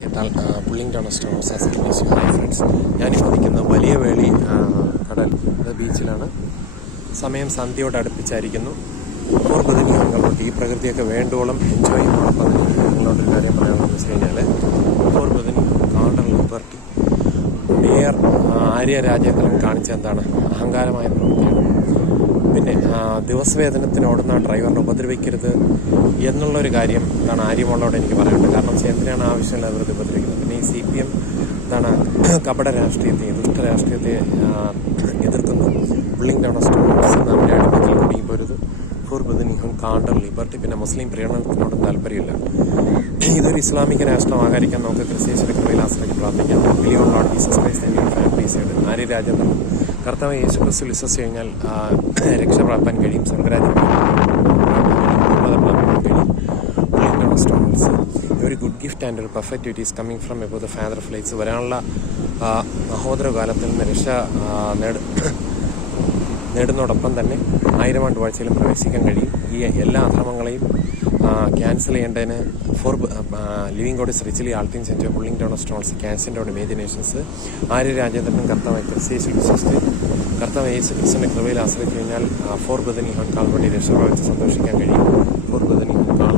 Pulling down stones hi friends, ഞാനിപ്പോൾ നിൽക്കുന്ന വലിയ വേളി കടൽ ബീച്ചിലാണ്. സമയം സന്ധ്യയോട് അടുപ്പിച്ചായിരിക്കുന്നു. ബദനി ഞങ്ങളോട്ട് ഈ പ്രകൃതിയൊക്കെ വേണ്ടോളം എൻജോയ് ചെയ്യുന്നതോടൊപ്പം നിങ്ങളോട്ടൊരു കാര്യം പറയാനുള്ളതെന്ന് വെച്ച് കഴിഞ്ഞാൽ ബദനി കാണ്ടർ ലിബർട്ടി മേയർ ആര്യ രാജേന്ദ്രൻ കാണിച്ച എന്താണ് അഹങ്കാരമായ പ്രവൃത്തിയാണ്. പിന്നെ ദിവസവേതനത്തിന് ഓടുന്ന ഡ്രൈവറിനെ ഉപദ്രവിക്കരുത് എന്നുള്ളൊരു കാര്യം എന്താണ് ആര്യമോളോട് എനിക്ക് പറയാനുണ്ട്. കാരണം എന്തിനാണ് ആവശ്യമില്ലാതെ വെറുതെ ഉപദ്രവിക്കുന്നത്. പിന്നെ ഈ CPM എന്താണ് കപട രാഷ്ട്രീയത്തെ ദുഷ്ട രാഷ്ട്രീയത്തെ എതിർക്കുന്നു. പുള്ളിങ് ടൗൺ സ്റ്റോൺസ് നമ്മുടെ അടുപ്പത്തിൽ കുടുങ്ങിപ്പോരുത്. ബദനി കാണ്ടർ ലിബർട്ടി. പിന്നെ മുസ്ലിം പ്രീണനത്തിനോടും താല്പര്യമില്ല. ഇതൊരു ഇസ്ലാമിക രാഷ്ട്രമാകാതിരിക്കാൻ നമുക്ക് ക്രിസ്ത്യൻസിന്റെ കൃപയിൽ ആശ്രയിച്ച് പ്രാർത്ഥിക്കാം. Believe Lord Jesus Christ and your families. Arya Rajendran കർത്താവ് യേശു ക്രിസ്തു വിശ്വസിച്ച് കഴിഞ്ഞാൽ രക്ഷ പ്രാപ്താൻ കഴിയും. സ്വർഗരാജ്യം പ്രാപ്താൻ കഴിയും. സ്റ്റോൺസ് ഒരു ഗുഡ് ഗിഫ്റ്റ് ആൻഡ് ഒരു perfect it is coming from above the father of lights. വരാനുള്ള മഹോദര കാലത്തിൽ നിന്ന് രക്ഷ നേടുന്നതോടൊപ്പം തന്നെ 1000 ആണ്ട് വാഴ്ചയിലും പ്രവേശിക്കാൻ കഴിയും. ഈ എല്ലാ അധർമ്മങ്ങളെയും ക്യാൻസൽ ചെയ്യേണ്ടതിന് for living God is richly all things enjoy pulling down stones ക്യാൻസലിൻ്റെ ഓൺ ഇമേജിനേഷൻസ്. ആര്യ രാജേന്ദ്രനും കർത്താവ് ക്രിസ്ത്യസിൽ വിശ്വസിച്ച് കർത്താവ് യേശു ക്രിസ്തുവിൻ്റെ കൃപയിൽ ആശ്രയിച്ചു കഴിഞ്ഞാൽ ബദനി കാൽ വഴി രക്ഷ പ്രാപിച്ച് സന്തോഷിക്കാൻ കഴിയും. ബദനി കാൽ